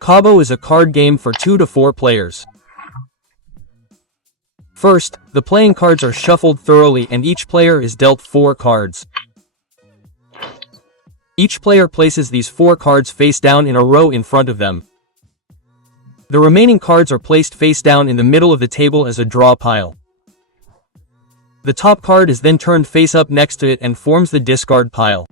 Cabo is a card game for 2 to 4 players. First, the playing cards are shuffled thoroughly and each player is dealt 4 cards. Each player places these 4 cards face down in a row in front of them. The remaining cards are placed face down in the middle of the table as a draw pile. The top card is then turned face up next to it and forms the discard pile.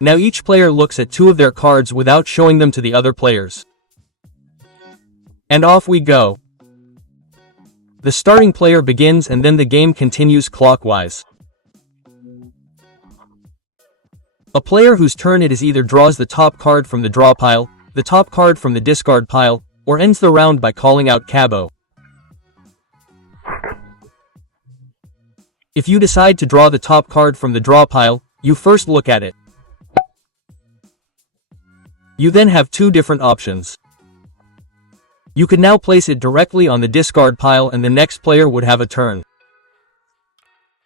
Now each player looks at 2 of their cards without showing them to the other players. And off we go. The starting player begins and then the game continues clockwise. A player whose turn it is either draws the top card from the draw pile, the top card from the discard pile, or ends the round by calling out Cabo. If you decide to draw the top card from the draw pile, you first look at it. You then have 2 different options. You could now place it directly on the discard pile and the next player would have a turn.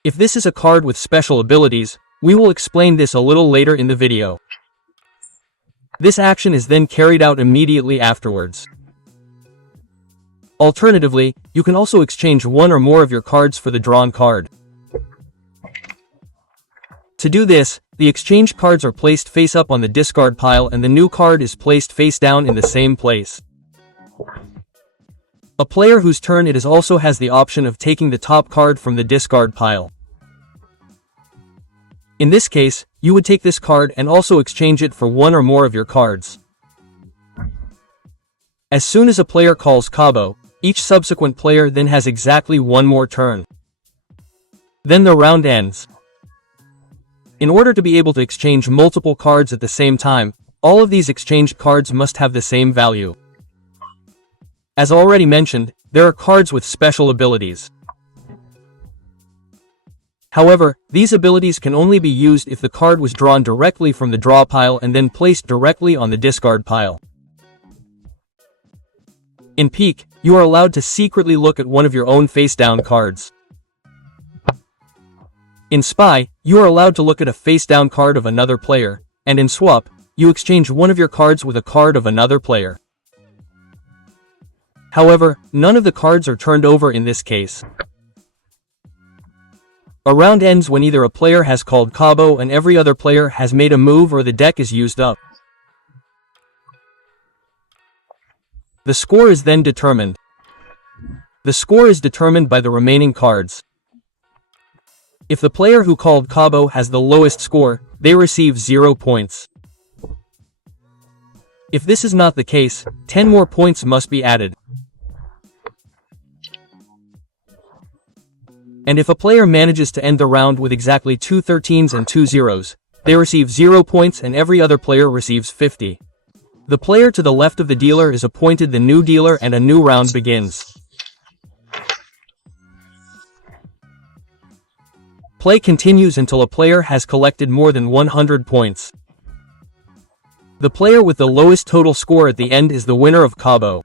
If this is a card with special abilities, we will explain this a little later in the video. This action is then carried out immediately afterwards. Alternatively, you can also exchange 1 or more of your cards for the drawn card. To do this, the exchanged cards are placed face up on the discard pile and the new card is placed face down in the same place. A player whose turn it is also has the option of taking the top card from the discard pile. In this case, you would take this card and also exchange it for 1 or more of your cards. As soon as a player calls Cabo, each subsequent player then has exactly 1 more turn. Then the round ends. In order to be able to exchange multiple cards at the same time, all of these exchanged cards must have the same value. As already mentioned, there are cards with special abilities. However, these abilities can only be used if the card was drawn directly from the draw pile and then placed directly on the discard pile. In Peek, you are allowed to secretly look at one of your own face-down cards. In Spy, you are allowed to look at a face-down card of another player, and in Swap, you exchange one of your cards with a card of another player. However, none of the cards are turned over in this case. A round ends when either a player has called Cabo and every other player has made a move or the deck is used up. The score is then determined. The score is determined by the remaining cards. If the player who called Cabo has the lowest score, they receive 0 points. If this is not the case, 10 more points must be added. And if a player manages to end the round with exactly 2 13s and 2 0s, they receive 0 points and every other player receives 50. The player to the left of the dealer is appointed the new dealer and a new round begins. Play continues until a player has collected more than 100 points. The player with the lowest total score at the end is the winner of Cabo.